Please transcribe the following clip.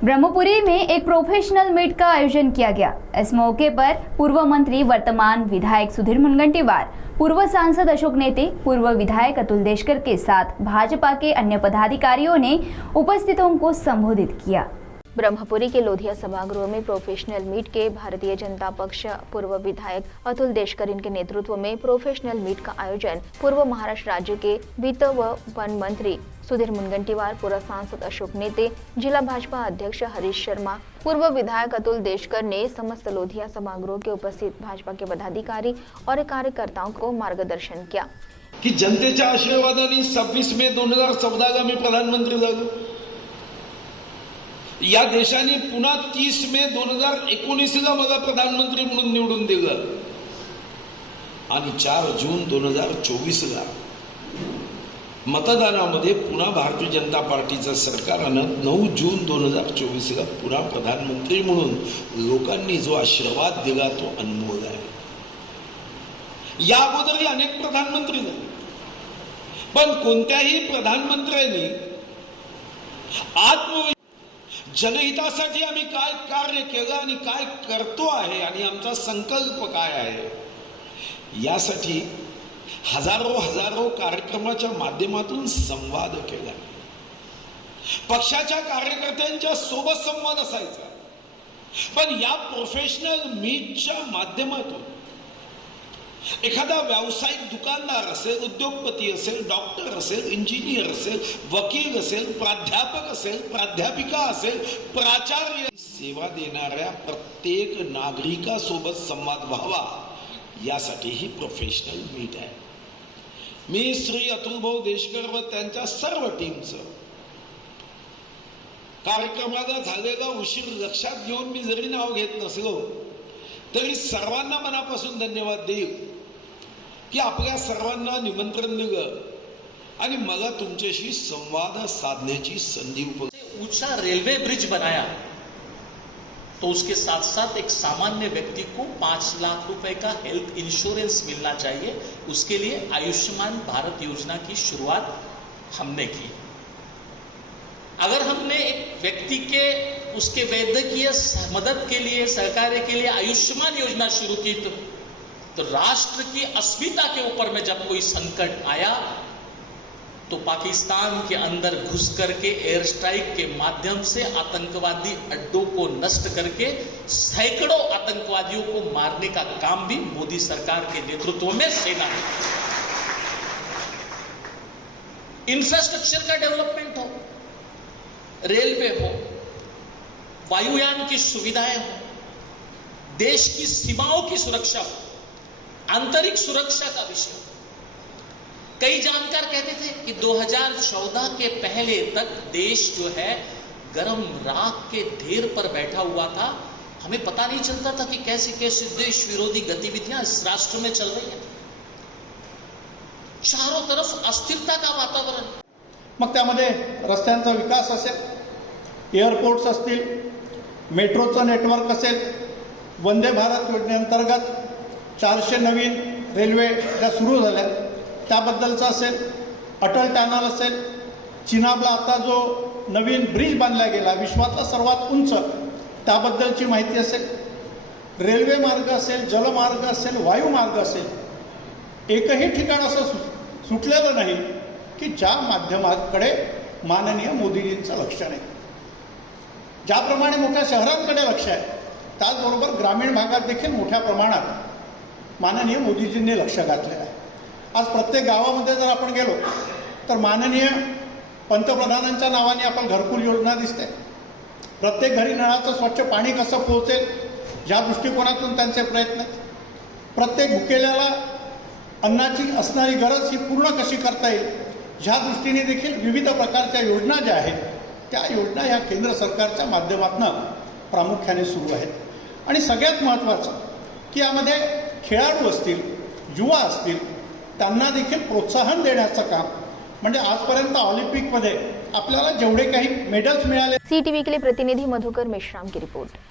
ब्रह्मपुरी में एक professional meet का आयोजन किया गया। इस मौके पर पूर्व मंत्री, वर्तमान विधायक सुधीर मुनगंटीवार, पूर्व सांसद अशोक नेते, पूर्व विधायक अतुल देशकर के साथ भाजपा के अन्य पदाधिकारियों ने उपस्थितों को संबोधित किया। ब्रह्मपुरी के लोधिया सभागृह में प्रोफेशनल मीट के भारतीय जनता पक्ष पूर्व विधायक अतुल देशकर के नेतृत्व में प्रोफेशनल मीट का आयोजन पूर्व महाराष्ट्र राज्य के वित्त व वन मंत्री सुधीर मुनगंटीवार, पूर्व सांसद अशोक नेते, जिला भाजपा अध्यक्ष हरीश शर्मा, पूर्व विधायक अतुल देशकर ने समस्त लोधिया सभागृह के उपस्थित भाजपा के पदाधिकारी और कार्यकर्ताओं को मार्गदर्शन किया की जनतेच्या आशीर्वादाने 26 मे 2014 मी प्रधानमंत्री झालो। या देशाने पुन्हा 30 मे 2019 मला प्रधानमंत्री म्हणून निवडून दिलं आणि 4 जून 2024 मतदानामध्ये पुन्हा भारतीय जनता पार्टीचं सरकारनं 9 जून 2024 पुन्हा प्रधानमंत्री म्हणून लोकांनी जो आशीर्वाद दिला तो अनमोल आहे। या अगोदरही अनेक प्रधानमंत्री झाले, पण कोणत्याही प्रधानमंत्र्यांनी जनहितासाठी आम्ही काय कार्य केलं आणि काय करतो आहे आणि आमचा संकल्प काय आहे यासाठी हजारो कार्यक्रमाच्या माध्यमातून संवाद केला। पक्षाच्या कार्यकर्त्यांच्या सोबत संवाद असायचा, पण या प्रोफेशनल मीटच्या माध्यमातून एखादा व्यावसायिक दुकानदार असेल, उद्योगपती असेल, डॉक्टर असेल, इंजिनियर असेल, वकील असेल, प्राध्यापक असेल, प्राध्यापिका असेल, प्राचार्य, सेवा देणाऱ्या प्रत्येक नागरिकासोबत संवाद व्हावा यासाठी ही प्रोफेशनल मीट आहे। मी श्री अतुल देशकर व त्यांच्या सर्व टीमचं कार्यक्रमाला झालेला उशीर लक्षात घेऊन मी जरी नाव घेत नसलो तरी सर्वांना मनापासून धन्यवाद देईल की आपल्या सर्वांना निमंत्रण दिलं आणि मला तुमच्याशी संवाद साधण्याची संधी उपलब्ध। ऊंचा रेलवे ब्रिज बनाया तो उसके साथ साथ एक सामान्य व्यक्ति को 5 लाख रुपए का हेल्थ इंश्योरेंस मिलना चाहिए। उसके लिए आयुष्मान भारत योजना की शुरुआत हमने की। अगर हमने एक व्यक्ति के उसके वैद्यकीय मदद के लिए, सरकार के लिए आयुष्मान योजना शुरू की तो राष्ट्र की अस्मिता के ऊपर में जब कोई संकट आया तो पाकिस्तान के अंदर घुस करके एयर स्ट्राइक के माध्यम से आतंकवादी अड्डों को नष्ट करके सैकड़ों आतंकवादियों को मारने का काम भी मोदी सरकार के नेतृत्व में सेना ने। इंफ्रास्ट्रक्चर का डेवलपमेंट हो, रेलवे हो, वायुयान की सुविधाएं हो, देश की सीमाओं की सुरक्षा हो, आंतरिक सुरक्षा का विषय हो। कई जानकार कहते थे कि 2014 के पहले तक देश जो है गर्म राख के ढेर पर बैठा हुआ था। हमें पता नहीं चलता था कि कैसी कैसी देश विरोधी गतिविधियां इस राष्ट्र में चल रही हैं। चारों तरफ अस्थिरता का वातावरण। मग त्यामध्ये रस्त्यांचा विकास असेल, एअरपोर्ट्स असतील, मेट्रोचं नेटवर्क असेल, वंदे भारत योजनेअंतर्गत 400 नवीन रेल्वे ज्या सुरू झाल्या त्याबद्दलचं असेल, अटल टनल असेल, चिनाबला आता जो नवीन ब्रिज बांधला गेला विश्वातला सर्वात उंच त्याबद्दलची माहिती असेल, रेल्वे मार्ग असेल, जलमार्ग असेल, वायुमार्ग असेल, एकही ठिकाण असं सुटलेलं नाही की ज्या माध्यमाकडे माननीय मोदीजींचं लक्ष नाही। ज्याप्रमाणे मोठ्या शहरांकडे लक्ष आहे त्याचबरोबर ग्रामीण भागात देखील मोठ्या प्रमाणात माननीय मोदीजींनी लक्ष घातलेलं आहे। आज प्रत्येक गावामध्ये जर आपण गेलो तर माननीय पंतप्रधानांच्या नावाने आपल्याला घरकुल योजना दिसते। प्रत्येक घरी नळाचं स्वच्छ पाणी कसं पोहोचेल या दृष्टिकोनातून त्यांचे प्रयत्न, प्रत्येक भुकेल्याला अन्नाची असणारी गरज ही पूर्ण कशी करता येईल ह्या दृष्टीने देखील विविध प्रकारच्या योजना ज्या आहेत त्या योजना ह्या केंद्र सरकारच्या माध्यमातून प्रामुख्याने सुरू आहेत। आणि सगळ्यात महत्त्वाचं की यामध्ये खेळाडू असतील, युवा असतील त्यांना देखील प्रोत्साहन देण्याचं काम, म्हणजे आजपर्यंत ऑलिम्पिकमध्ये आपल्याला जेवढे काही मेडल्स मिळाले। CTV के लिए प्रतिनिधि मधुकर मेश्राम की रिपोर्ट।